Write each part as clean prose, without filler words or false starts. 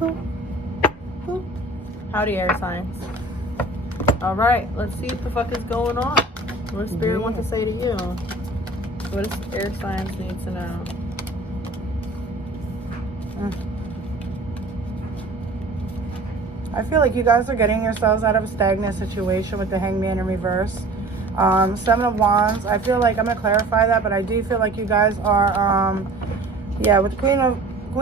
Boop. Boop. Howdy, air signs. All right, let's see what the fuck is going on. What does Spirit want to say to you? What does air signs need to know? I feel like you guys are getting yourselves out of a stagnant situation with the Hangman in reverse. Seven of Wands. I feel like I'm gonna clarify that, but I do feel like you guys are, with Queen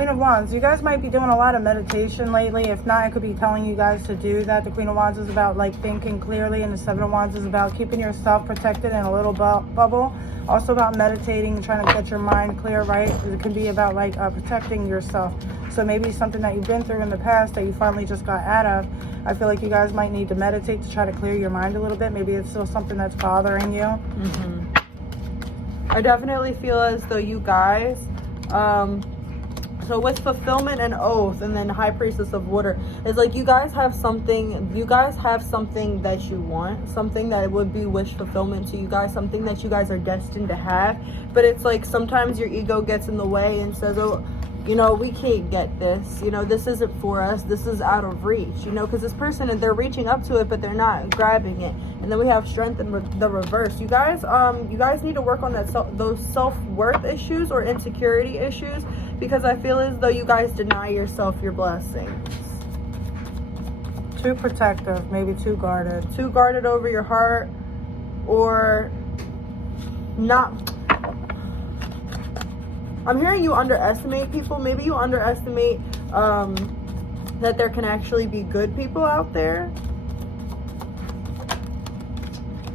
of Wands. You guys might be doing a lot of meditation lately. If not, I could be telling you guys to do that. The Queen of Wands is about like thinking clearly, and the Seven of Wands is about keeping yourself protected in a little bubble. Also about meditating and trying to get your mind clear, right? It can be about like protecting yourself. So maybe something that you've been through in the past that you finally just got out of. I feel like you guys might need to meditate to try to clear your mind a little bit. Maybe it's still something that's bothering you. I definitely feel as though you guys, so with fulfillment and oath, and then High Priestess of Water, it's like you guys have something that you want, something that would be wish fulfillment to you guys, something that you guys are destined to have. But it's like sometimes your ego gets in the way and says, oh, you know, we can't get this, you know, this isn't for us, this is out of reach, you know, because this person, they're reaching up to it, but they're not grabbing it. And then we have Strength in the reverse. You guys need to work on those self-worth issues or insecurity issues, because I feel as though you guys deny yourself your blessings. Too protective, maybe too guarded. Too guarded over your heart, or not. I'm hearing you underestimate people. Maybe you underestimate that there can actually be good people out there.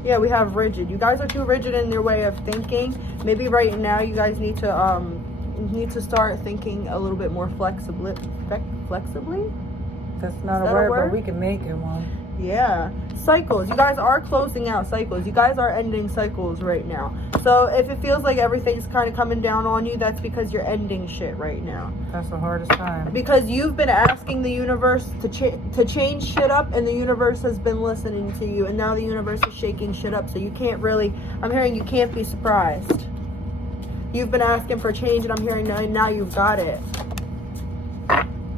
Yeah, we have rigid. You guys are too rigid in your way of thinking. Maybe right now you guys need to start thinking a little bit more flexibly. That's not a word, but we can make it one. Yeah. Cycles. You guys are closing out cycles. You guys are ending cycles right now. So if it feels like everything's kind of coming down on you, that's because you're ending shit right now. That's the hardest time. Because you've been asking the universe to change shit up, and the universe has been listening to you, and now the universe is shaking shit up. So you can't really, I'm hearing you can't be surprised. You've been asking for change, and I'm hearing now you've got it.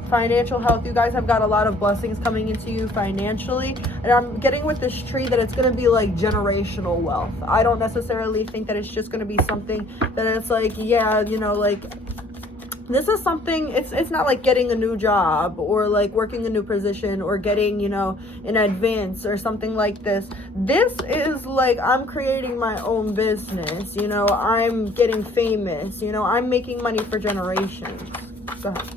Financial health, you guys have got a lot of blessings coming into you financially, and I'm getting with this tree that it's going to be like generational wealth. I don't necessarily think that it's just going to be something that it's like, yeah, you know, like this is something, it's not like getting a new job or like working a new position or getting, you know, an advance or something like this. This is like, I'm creating my own business, you know, I'm getting famous, you know, I'm making money for generations. Go ahead.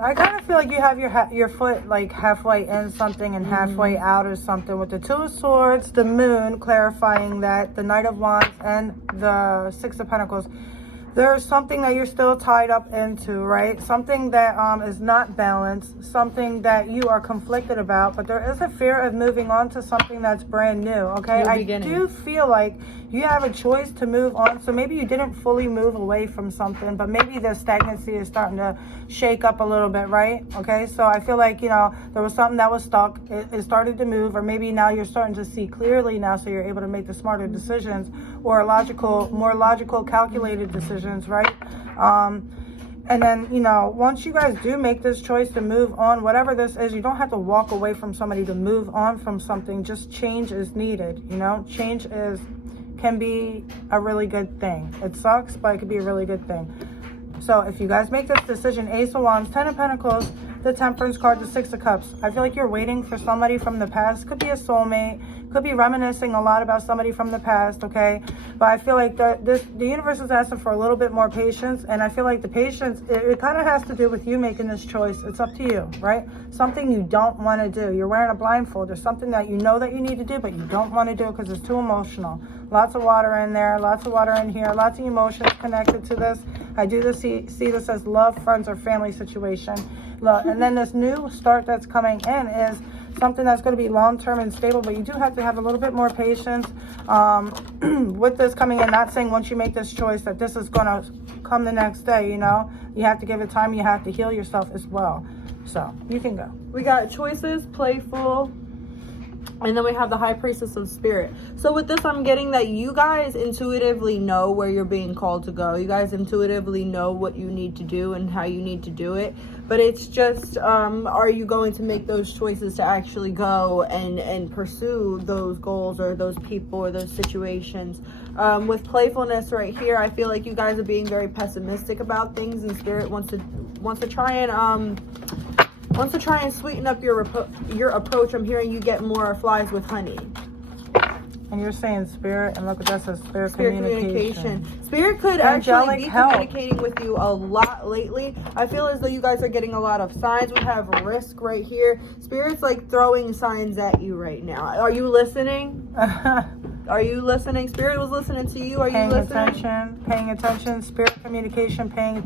I kind of feel like you have your foot like halfway in something and halfway out of something with the Two of Swords, the Moon, clarifying that, the Knight of Wands, and the Six of Pentacles. There's something that you're still tied up into, right? Something that is not balanced, something that you are conflicted about, but there is a fear of moving on to something that's brand new, okay? I do feel like you have a choice to move on. So maybe you didn't fully move away from something, but maybe the stagnancy is starting to shake up a little bit, right? Okay, so I feel like, you know, there was something that was stuck. It started to move, or maybe now you're starting to see clearly now, so you're able to make the smarter decisions, or more logical, calculated decisions, right? And then, you know, once you guys do make this choice to move on, whatever this is, you don't have to walk away from somebody to move on from something. Just change is needed, you know? Change can be a really good thing. It sucks, but it could be a really good thing. So if you guys make this decision, Ace of Wands, Ten of Pentacles, the Temperance card, the Six of Cups. I feel like you're waiting for somebody from the past. Could be a soulmate. Could be reminiscing a lot about somebody from the past, okay? But I feel like the universe is asking for a little bit more patience, and I feel like the patience, it kind of has to do with you making this choice. It's up to you, right? Something you don't want to do. You're wearing a blindfold. There's something that you know that you need to do, but you don't want to do because it's too emotional. Lots of water in there, lots of water in here, lots of emotions connected to this. I do see this as love, friends, or family situation. And then this new start that's coming in is something that's going to be long-term and stable, but you do have to have a little bit more patience with this coming in. Not saying once you make this choice that this is going to come the next day, you know. You have to give it time. You have to heal yourself as well. So you can go. We got choices, playful, And then we have the High Priestess of Spirit. So with this, I'm getting that you guys intuitively know where you're being called to go. You guys intuitively know what you need to do and how you need to do it. But it's just, are you going to make those choices to actually go and pursue those goals or those people or those situations? With playfulness right here, I feel like you guys are being very pessimistic about things, and Spirit wants to try and sweeten up your approach. I'm hearing you get more flies with honey. And you're saying spirit, and look at that says spirit communication. Spirit could Angelic actually be help. communicating with you a lot lately. I feel as though you guys are getting a lot of signs. We have risk right here. Spirit's like throwing signs at you right now. Are you listening? Are you listening? Spirit was listening to you. Are you listening? Paying attention, spirit communication, pay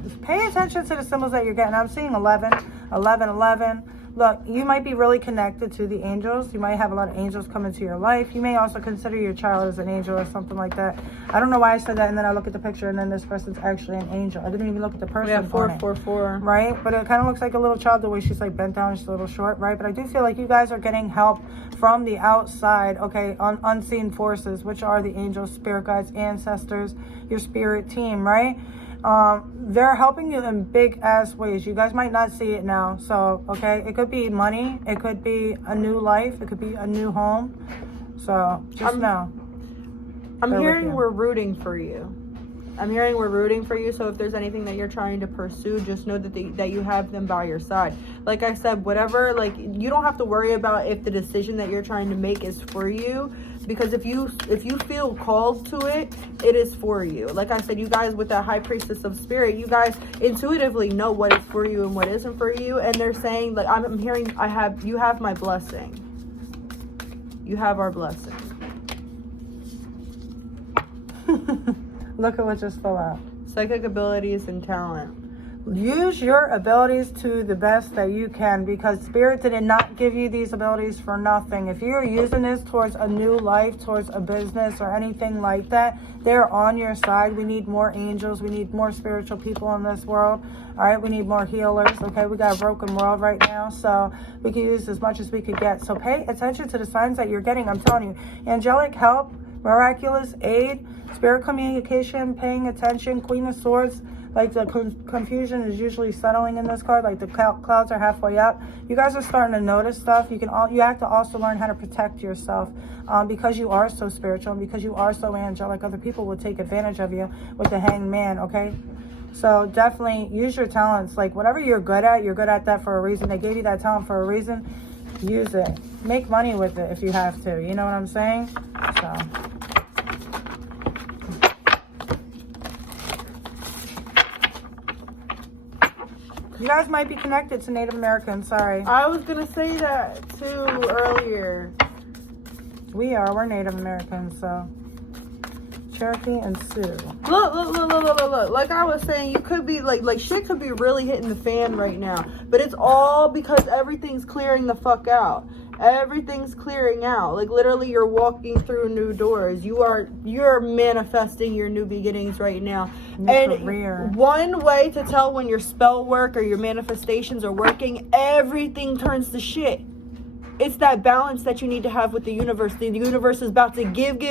attention to the symbols that you're getting. I'm seeing 11, 11, 11. Look, you might be really connected to the angels. You might have a lot of angels come into your life. You may also consider your child as an angel or something like that. I don't know why I said that, and then I look at the picture, and then this person's actually an angel. I didn't even look at the person. Yeah, 444. Right? But it kind of looks like a little child, the way she's like bent down, she's a little short, right? But I do feel like you guys are getting help from the outside, okay, on unseen forces, which are the angels, spirit guides, ancestors, your spirit team, right? They're helping you in big ass ways. You guys might not see it now. So, okay, it could be money, it could be a new life, it could be a new home. So just know. I'm hearing we're rooting for you. I'm hearing we're rooting for you. So if there's anything that you're trying to pursue, just know that you have them by your side. Like I said, whatever, like, you don't have to worry about if the decision that you're trying to make is for you, because if you feel called to it, it is for you. Like I said, you guys with that High Priestess of Spirit, you guys intuitively know what is for you and what isn't for you. And they're saying, like, I'm hearing, you have my blessing. You have our blessing. Look at what just fell out. Psychic abilities and talent. Use your abilities to the best that you can, because Spirit did not give you these abilities for nothing. If you're using this towards a new life, towards a business or anything like that, they're on your side. We need more angels. We need more spiritual people in this world. All right, we need more healers. Okay, we got a broken world right now, so we can use as much as we could get. So pay attention to the signs that you're getting. I'm telling you, angelic help, miraculous aid, spirit communication, paying attention, Queen of Swords. Like the confusion is usually settling in this card. Like the clouds are halfway up. You guys are starting to notice stuff. You have to also learn how to protect yourself, because you are so spiritual and because you are so angelic. Other people will take advantage of you with the Hanged Man. Okay, so definitely use your talents. Like whatever you're good at that for a reason. They gave you that talent for a reason. Use it. Make money with it if you have to. You know what I'm saying? So. You guys might be connected to Native Americans, sorry. I was going to say that too earlier. We're Native Americans, so. Cherokee and Sioux. Look. Like I was saying, you could be, like shit could be really hitting the fan right now. But it's all because everything's clearing the fuck out. Everything's clearing out. Like literally you're walking through new doors. You're manifesting your new beginnings right now. Career. One way to tell when your spell work or your manifestations are working, everything turns to shit. It's that balance that you need to have with the universe. The universe is about to give,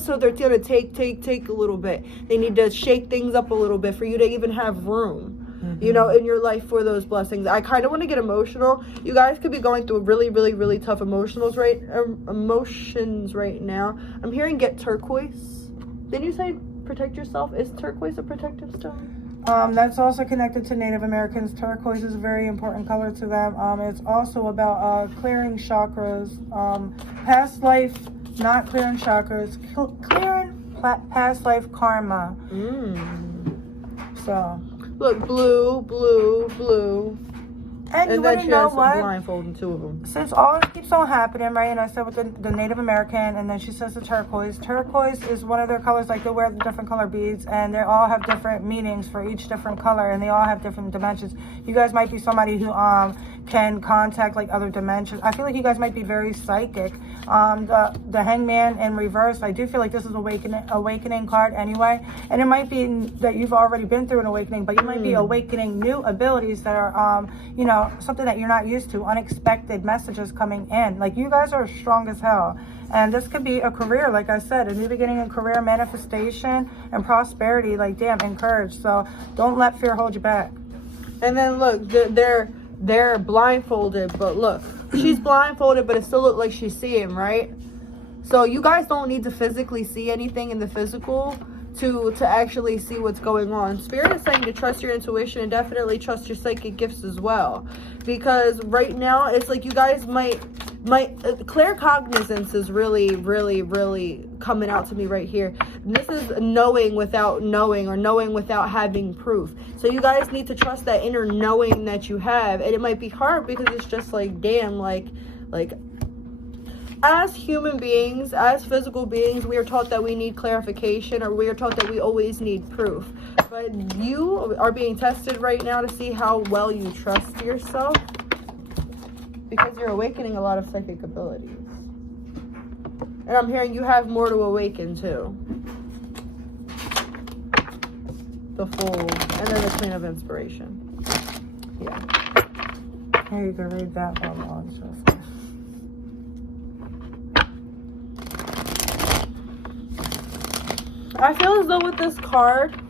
so they're gonna take a little bit. They need to shake things up a little bit for you to even have room. You know, in your life for those blessings. I kind of want to get emotional. You guys could be going through really tough emotions right now. I'm hearing get turquoise. Didn't you say protect yourself? Is turquoise a protective stone? That's also connected to Native Americans. Turquoise is a very important color to them. It's also about clearing chakras. Past life, not clearing chakras. Clearing past life karma. So... Look, blue. And you want to know what? Blindfolding two of them. Since all this keeps on happening, right? And I said with the Native American, and then she says the turquoise. Turquoise is one of their colors. Like they wear the different color beads, and they all have different meanings for each different color, and they all have different dimensions. You guys might be somebody who can contact like other dimensions. I feel like you guys might be very psychic. The Hangman in reverse, I do feel like this is awakening card anyway. And it might be that you've already been through an awakening, but you might be awakening new abilities that are, you know, something that you're not used to, unexpected messages coming in. Like, you guys are strong as hell. And this could be a career, like I said, a new beginning in career, manifestation, and prosperity. Like, damn, encouraged. So don't let fear hold you back. And then look, they're blindfolded, but look, she's blindfolded, but it still looks like she's seeing, right? So you guys don't need to physically see anything in the physical to actually see what's going on. Spirit is saying to trust your intuition and definitely trust your psychic gifts as well, because right now it's like you guys might claircognizance is really coming out to me right here. And this is knowing without knowing, or knowing without having proof. So you guys need to trust that inner knowing that you have, and it might be hard because it's just like, damn, like as human beings, as physical beings, we are taught that we need clarification, or we are taught that we always need proof. But you are being tested right now to see how well you trust yourself, because you're awakening a lot of psychic abilities. And I'm hearing you have more to awaken too. The Fool, and then the Queen of Inspiration. Yeah. Here, you can read that one also. I feel as though with this card,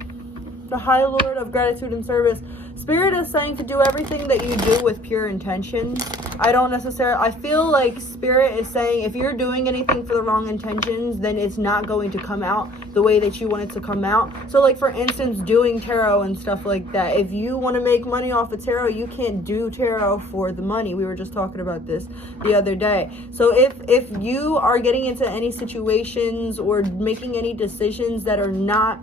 the High Lord of Gratitude and Service, Spirit is saying to do everything that you do with pure intentions. I feel like Spirit is saying if you're doing anything for the wrong intentions, then it's not going to come out the way that you want it to come out. So like, for instance, doing tarot and stuff like that. If you want to make money off of tarot, you can't do tarot for the money. We were just talking about this the other day. So if you are getting into any situations or making any decisions that are not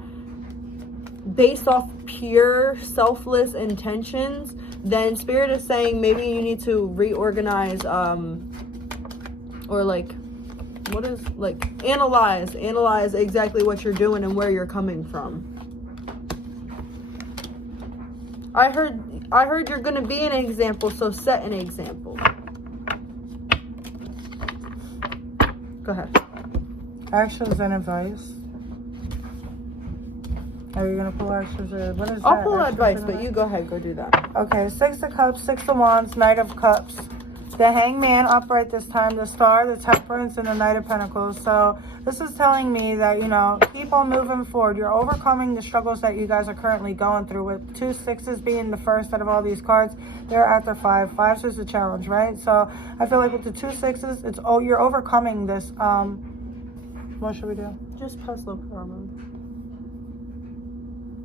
based off pure selfless intentions, then Spirit is saying maybe you need to reorganize, or like, analyze exactly what you're doing and where you're coming from. I heard you're gonna be an example, so set an example. Go ahead. Actions and advice. Are you going to pull actions or what is that? I'll pull advice, but you go ahead, go do that. Okay, 6 of Cups, 6 of Wands, Knight of Cups. The Hangman upright this time, the Star, the Temperance, and the Knight of Pentacles. So this is telling me that, you know, keep on moving forward. You're overcoming the struggles that you guys are currently going through, with 2 6s being the first out of all these cards. They're at the 5. 5s is a challenge, right? So I feel like with the 2 6s, you're overcoming this. What should we do? Just press low power mode.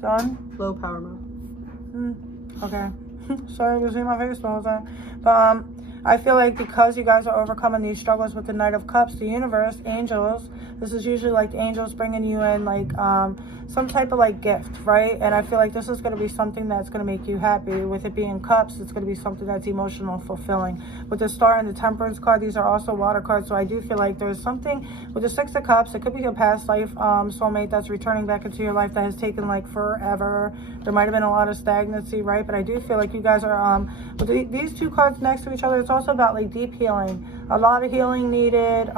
Done? Low power mode. Okay. Sorry, I was in my face the whole time. But I feel like because you guys are overcoming these struggles with the Knight of Cups, the universe, angels, this is usually like the angels bringing you in like some type of like gift, right? And I feel like this is going to be something that's going to make you happy. With it being cups, it's going to be something that's emotional, fulfilling. With the Star and the Temperance card, these are also water cards, so I do feel like there's something with the 6 of Cups. It could be a past life soulmate that's returning back into your life that has taken like forever. There might have been a lot of stagnancy, right? But I do feel like you guys are with these 2 cards next to each other, it's also about like deep healing, a lot of healing needed.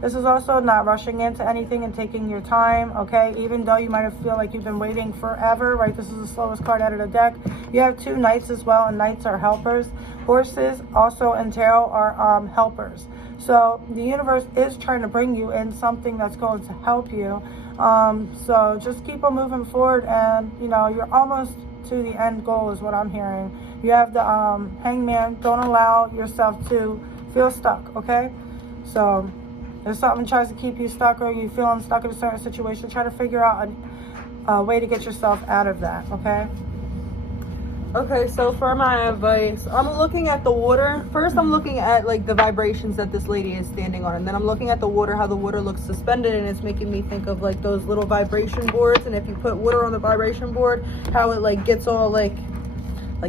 This is also not rushing into anything and taking your time, okay? Even though you might have feel like you've been waiting forever, right? This is the slowest card out of the deck. You have 2 Knights as well, and Knights are helpers. Horses also in tarot are helpers. So the universe is trying to bring you in something that's going to help you. So just keep on moving forward, and you know, you're almost to the end goal is what I'm hearing. You have the Hangman. Don't allow yourself to feel stuck, okay? So if something tries to keep you stuck, or you feeling stuck in a certain situation, try to figure out a way to get yourself out of that, okay? Okay, so for my advice, I'm looking at the water. First, I'm looking at like the vibrations that this lady is standing on, and then I'm looking at the water, how the water looks suspended, and it's making me think of like those little vibration boards. And if you put water on the vibration board, how it like gets all like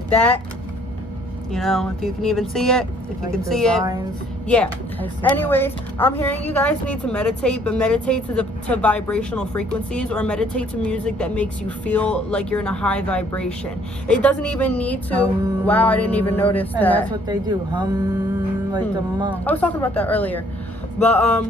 that. You know, if you can even see it, if you like can see designs. it. Yeah. Anyways, that. I'm hearing you guys need to meditate, but meditate to vibrational frequencies, or meditate to music that makes you feel like you're in a high vibration. It doesn't even need to. Wow, I didn't even notice that. And that's what they do. Hum, like the monks. I was talking about that earlier. But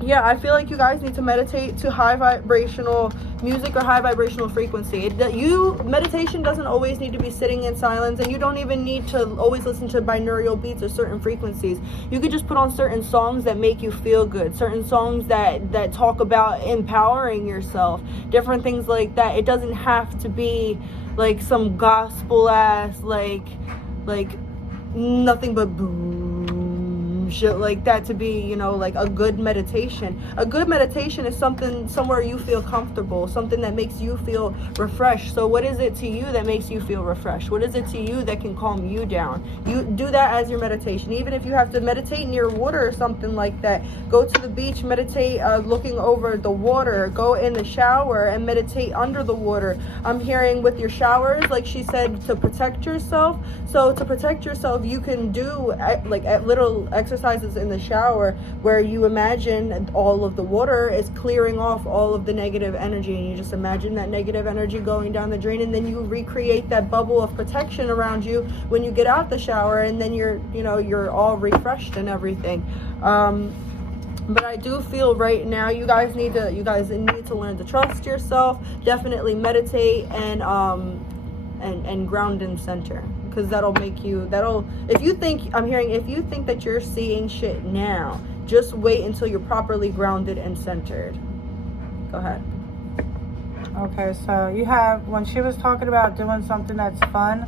yeah, I feel like you guys need to meditate to high vibrational music or high vibrational frequency. Meditation doesn't always need to be sitting in silence, and you don't even need to always listen to binaural beats or certain frequencies. You could just put on certain songs that make you feel good, certain songs that talk about empowering yourself, different things like that. It doesn't have to be like some gospel ass like nothing but boom shit like that to be, you know, like a good meditation. A good meditation is somewhere you feel comfortable, something that makes you feel refreshed. So what is it to you that makes you feel refreshed? What is it to you that can calm you down? You do that as your meditation. Even if you have to meditate near water or something like that, go to the beach, meditate looking over the water, go in the shower and meditate under the water. I'm hearing with your showers, like she said, to protect yourself. So to protect yourself, you can do like little exercises in the shower where you imagine all of the water is clearing off all of the negative energy, and you just imagine that negative energy going down the drain, and then you recreate that bubble of protection around you when you get out the shower, and then you're all refreshed and everything. But I do feel right now you guys need to learn to trust yourself. Definitely meditate and ground and center, because if you think that you're seeing shit now, just wait until you're properly grounded and centered. Go ahead. Okay, so you have, when she was talking about doing something that's fun,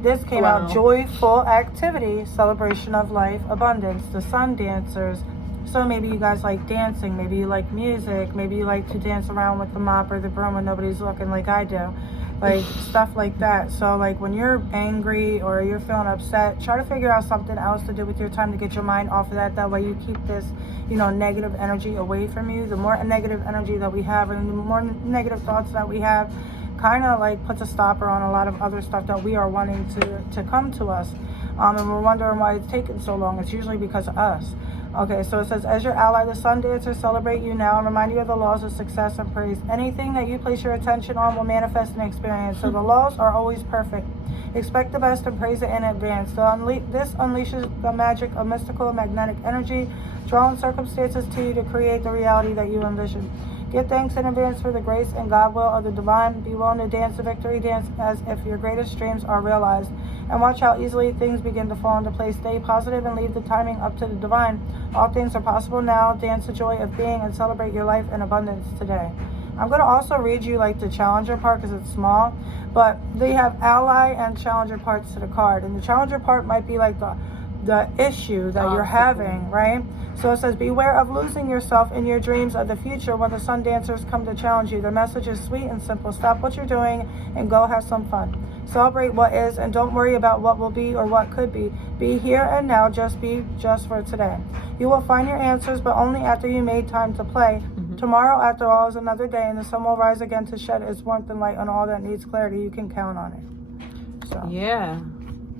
this came out: joyful activity, celebration of life, abundance, the sun dancers. So maybe you guys like dancing, maybe you like music, maybe you like to dance around with the mop or the broom when nobody's looking, like I do. Like stuff like that. So like when you're angry or you're feeling upset, try to figure out something else to do with your time to get your mind off of that. That way you keep this, negative energy away from you. The more negative energy that we have and the more negative thoughts that we have kind of like puts a stopper on a lot of other stuff that we are wanting to come to us. And we're wondering why it's taken so long. It's usually because of us. Okay, so it says, as your ally, the sun dancers celebrate you now and remind you of the laws of success and praise. Anything that you place your attention on will manifest and experience. So the laws are always perfect. Expect the best and praise it in advance. This unleashes the magic of mystical and magnetic energy, drawing circumstances to you to create the reality that you envision. Give thanks in advance for the grace and God will of the divine. Be willing to dance the victory dance as if your greatest dreams are realized. And watch how easily things begin to fall into place. Stay positive and leave the timing up to the divine. All things are possible now. Dance the joy of being and celebrate your life in abundance today. I'm going to also read you like the challenger part because it's small. But they have ally and challenger parts to the card. And the challenger part might be like the issue that you're having, right? So it says, beware of losing yourself in your dreams of the future when the sun dancers come to challenge you. The message is sweet and simple. Stop what you're doing and go have some fun. Celebrate what is and don't worry about what will be or what could be. Be here and now, be just for today. You will find your answers, but only after you made time to play. Mm-hmm. Tomorrow, after all, is another day, and the sun will rise again to shed its warmth and light on all that needs clarity. You can count on it. So yeah,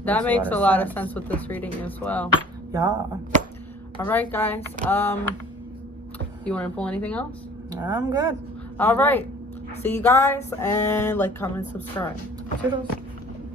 that makes a lot of sense with this reading as well. Yeah. All right, guys. You want to pull anything else? I'm good. All right. See you guys, and like, comment, subscribe. Toodles.